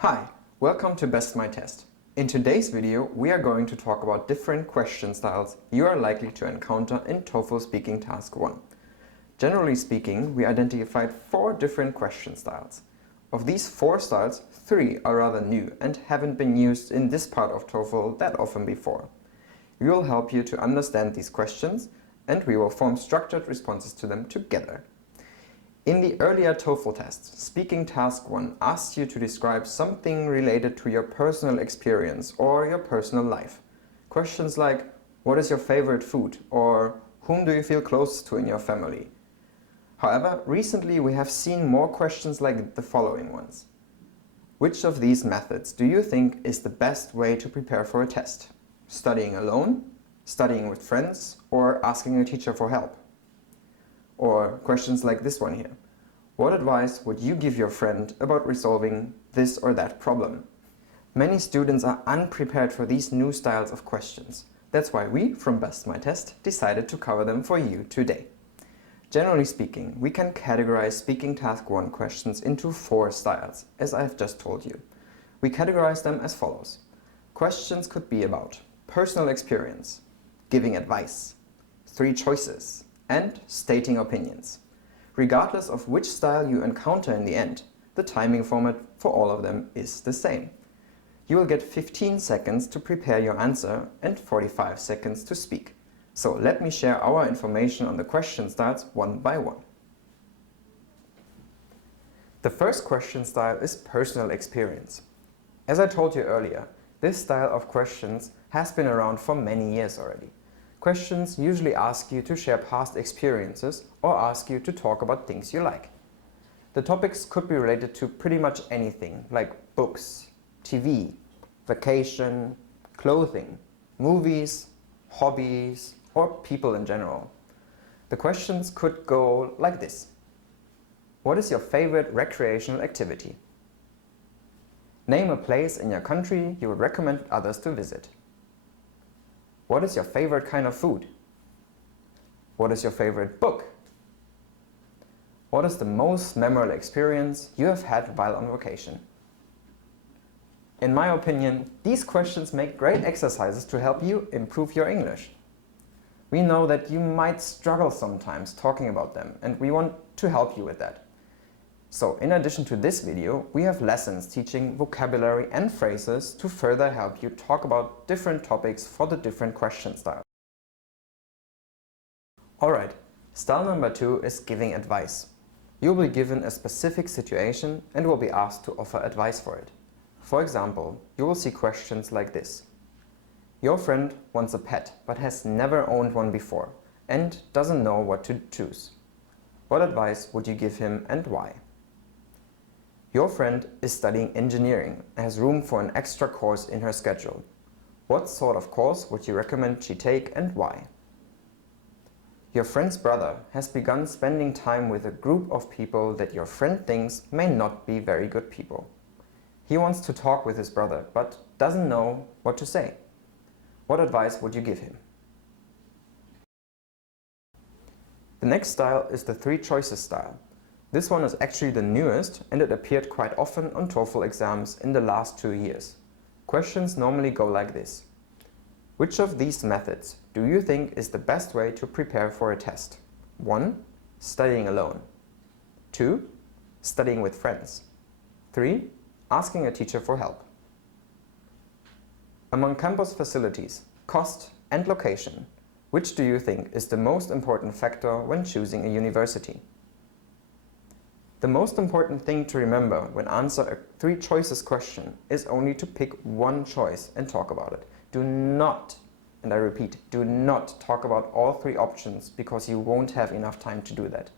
Hi, welcome to BestMyTest. In today's video, we are going to talk about different question styles you are likely to encounter in TOEFL Speaking Task 1. Generally speaking, we identified 4 different question styles. Of these 4 styles, 3 are rather new and haven't been used in this part of TOEFL that often before. We will help you to understand these questions, and we will form structured responses to them together. In the earlier TOEFL test, Speaking Task 1 asked you to describe something related to your personal experience or your personal life. Questions like, what is your favorite food? Or whom do you feel close to in your family? However, recently we have seen more questions like the following ones. Which of these methods do you think is the best way to prepare for a test? Studying alone, studying with friends, or asking a teacher for help? Or questions like this one here. What advice would you give your friend about resolving this or that problem? Many students are unprepared for these new styles of questions. That's why we, from BestMyTest, decided to cover them for you today. Generally speaking, we can categorize Speaking Task 1 questions into 4 styles, as I've just told you. We categorize them as follows. Questions could be about personal experience, giving advice, 3 choices, and stating opinions. Regardless of which style you encounter in the end, the timing format for all of them is the same. You will get 15 seconds to prepare your answer and 45 seconds to speak. So let me share our information on the question styles one by one. The first question style is personal experience. As I told you earlier, this style of questions has been around for many years already. Questions usually ask you to share past experiences or ask you to talk about things you like. The topics could be related to pretty much anything, like books, TV, vacation, clothing, movies, hobbies, or people in general. The questions could go like this. What is your favorite recreational activity? Name a place in your country you would recommend others to visit. What is your favorite kind of food? What is your favorite book? What is the most memorable experience you have had while on vacation? In my opinion, these questions make great exercises to help you improve your English. We know that you might struggle sometimes talking about them, and we want to help you with that. So, in addition to this video, we have lessons teaching vocabulary and phrases to further help you talk about different topics for the different question styles. Alright, style number 2 is giving advice. You will be given a specific situation and will be asked to offer advice for it. For example, you will see questions like this. Your friend wants a pet but has never owned one before and doesn't know what to choose. What advice would you give him and why? Your friend is studying engineering and has room for an extra course in her schedule. What sort of course would you recommend she take and why? Your friend's brother has begun spending time with a group of people that your friend thinks may not be very good people. He wants to talk with his brother but doesn't know what to say. What advice would you give him? The next style is the 3 choices style. This one is actually the newest and it appeared quite often on TOEFL exams in the last 2 years. Questions normally go like this. Which of these methods do you think is the best way to prepare for a test? 1. Studying alone. 2. Studying with friends. 3. Asking a teacher for help. Among campus facilities, cost and location, which do you think is the most important factor when choosing a university? The most important thing to remember when answering a 3 choices question is only to pick one choice and talk about it. Do not, and I repeat, do not talk about all 3 options because you won't have enough time to do that.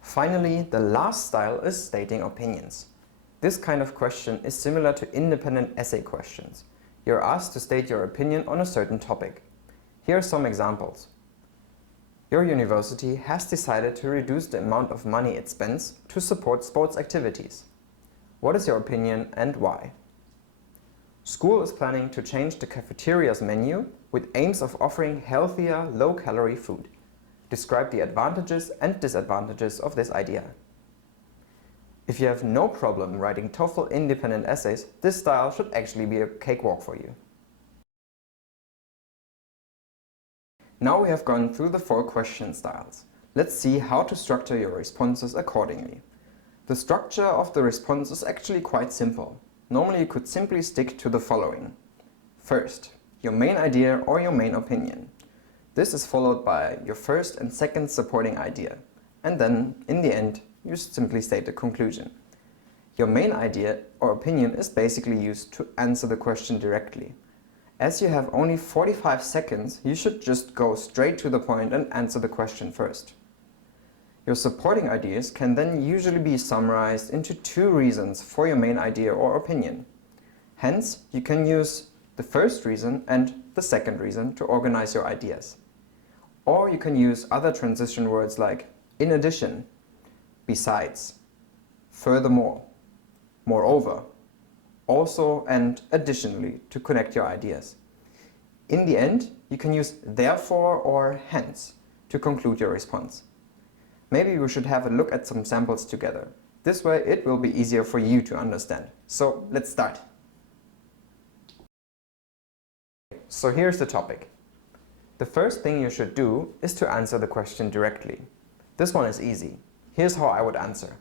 Finally, the last style is stating opinions. This kind of question is similar to independent essay questions. You're asked to state your opinion on a certain topic. Here are some examples. Your university has decided to reduce the amount of money it spends to support sports activities. What is your opinion and why? School is planning to change the cafeteria's menu with aims of offering healthier, low-calorie food. Describe the advantages and disadvantages of this idea. If you have no problem writing TOEFL independent essays, this style should actually be a cakewalk for you. Now we have gone through the 4 question styles. Let's see how to structure your responses accordingly. The structure of the response is actually quite simple. Normally you could simply stick to the following. First, your main idea or your main opinion. This is followed by your first and second supporting idea. And then, in the end, you simply state the conclusion. Your main idea or opinion is basically used to answer the question directly. As you have only 45 seconds, you should just go straight to the point and answer the question first. Your supporting ideas can then usually be summarized into 2 reasons for your main idea or opinion. Hence, you can use the first reason and the second reason to organize your ideas. Or you can use other transition words like in addition, besides, furthermore, moreover, also and additionally to connect your ideas. In the end, you can use therefore or hence to conclude your response. Maybe we should have a look at some samples together. This way it will be easier for you to understand. So let's start. So here's the topic. The first thing you should do is to answer the question directly. This one is easy. Here's how I would answer.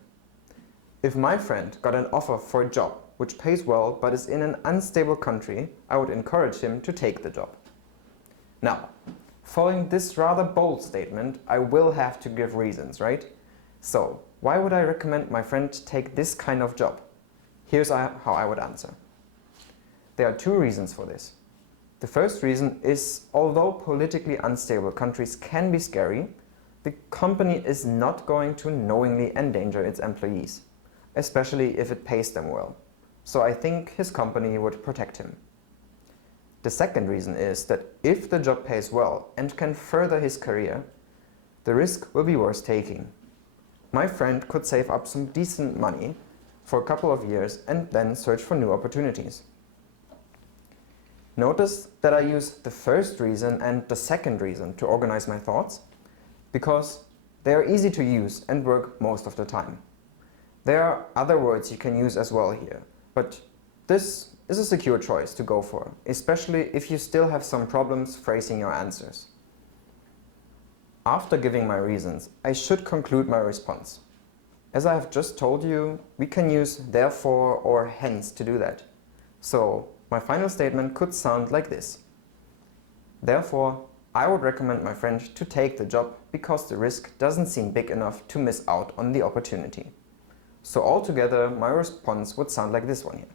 If my friend got an offer for a job which pays well but is in an unstable country, I would encourage him to take the job. Now, following this rather bold statement, I will have to give reasons, right? So, why would I recommend my friend take this kind of job? Here's how I would answer. There are 2 reasons for this. The first reason is, although politically unstable countries can be scary, the company is not going to knowingly endanger its employees, especially if it pays them well. So I think his company would protect him. The second reason is that if the job pays well and can further his career, the risk will be worth taking. My friend could save up some decent money for a couple of years and then search for new opportunities. Notice that I use the first reason and the second reason to organize my thoughts, because they are easy to use and work most of the time. There are other words you can use as well here, but this is a secure choice to go for, especially if you still have some problems phrasing your answers. After giving my reasons, I should conclude my response. As I have just told you, we can use therefore or hence to do that. So, my final statement could sound like this. Therefore, I would recommend my friend to take the job because the risk doesn't seem big enough to miss out on the opportunity. So altogether, my response would sound like this one here.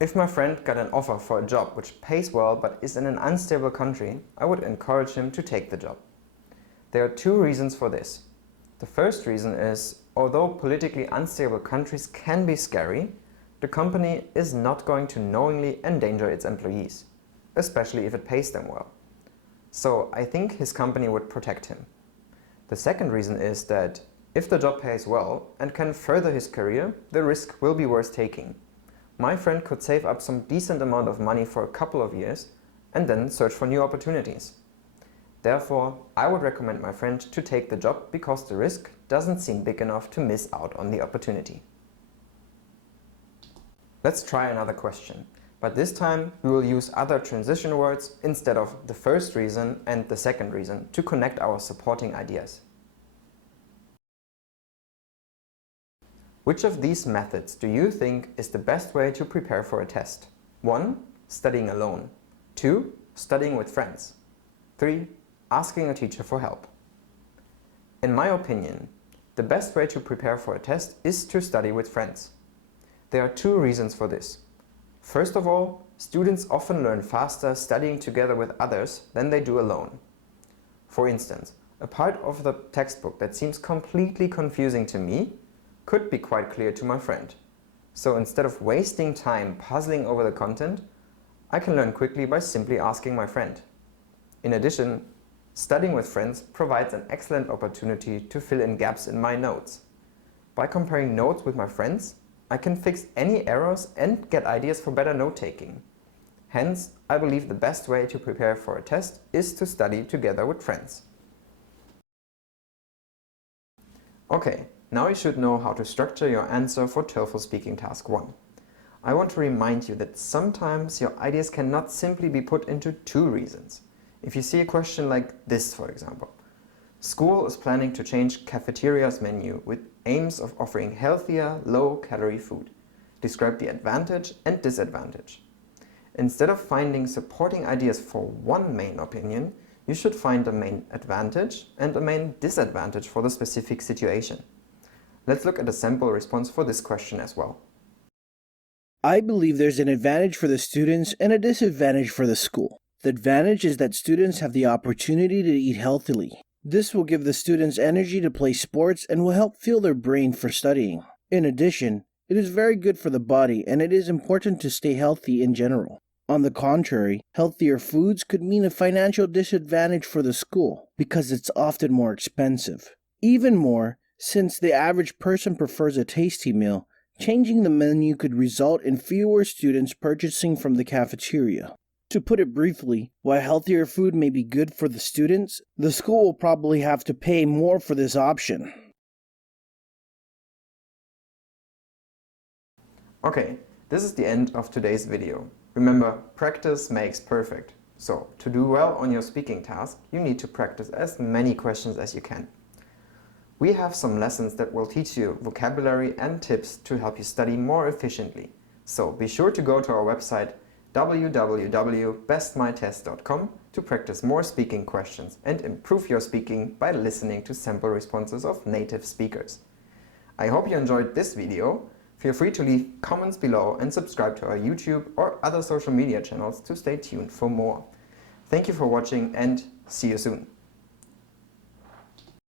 If my friend got an offer for a job which pays well but is in an unstable country, I would encourage him to take the job. There are 2 reasons for this. The first reason is, although politically unstable countries can be scary, the company is not going to knowingly endanger its employees, especially if it pays them well. So I think his company would protect him. The second reason is that if the job pays well and can further his career, the risk will be worth taking. My friend could save up some decent amount of money for a couple of years and then search for new opportunities. Therefore, I would recommend my friend to take the job because the risk doesn't seem big enough to miss out on the opportunity. Let's try another question, but this time we will use other transition words instead of the first reason and the second reason to connect our supporting ideas. Which of these methods do you think is the best way to prepare for a test? 1. Studying alone. 2. Studying with friends. 3. Asking a teacher for help. In my opinion, the best way to prepare for a test is to study with friends. There are 2 reasons for this. First of all, students often learn faster studying together with others than they do alone. For instance, a part of the textbook that seems completely confusing to me could be quite clear to my friend. So instead of wasting time puzzling over the content, I can learn quickly by simply asking my friend. In addition, studying with friends provides an excellent opportunity to fill in gaps in my notes. By comparing notes with my friends, I can fix any errors and get ideas for better note-taking. Hence, I believe the best way to prepare for a test is to study together with friends. Okay, Now you should know how to structure your answer for TOEFL Speaking Task 1. I want to remind you that sometimes your ideas cannot simply be put into two reasons. If you see a question like this, for example, school is planning to change cafeteria's menu with aims of offering healthier, low-calorie food. Describe the advantage and disadvantage. Instead of finding supporting ideas for one main opinion, you should find a main advantage and a main disadvantage for the specific situation. Let's look at a sample response for this question as well. I believe there's an advantage for the students and a disadvantage for the school. The advantage is that students have the opportunity to eat healthily. This will give the students energy to play sports and will help fuel their brain for studying. In addition, it is very good for the body and it is important to stay healthy in general. On the contrary, healthier foods could mean a financial disadvantage for the school because it's often more expensive. Even more, since the average person prefers a tasty meal, changing the menu could result in fewer students purchasing from the cafeteria. To put it briefly, while healthier food may be good for the students, the school will probably have to pay more for this option. Okay, this is the end of today's video. Remember, practice makes perfect. So, to do well on your speaking task, you need to practice as many questions as you can. We have some lessons that will teach you vocabulary and tips to help you study more efficiently. So be sure to go to our website www.bestmytest.com to practice more speaking questions and improve your speaking by listening to sample responses of native speakers. I hope you enjoyed this video. Feel free to leave comments below and subscribe to our YouTube or other social media channels to stay tuned for more. Thank you for watching and see you soon.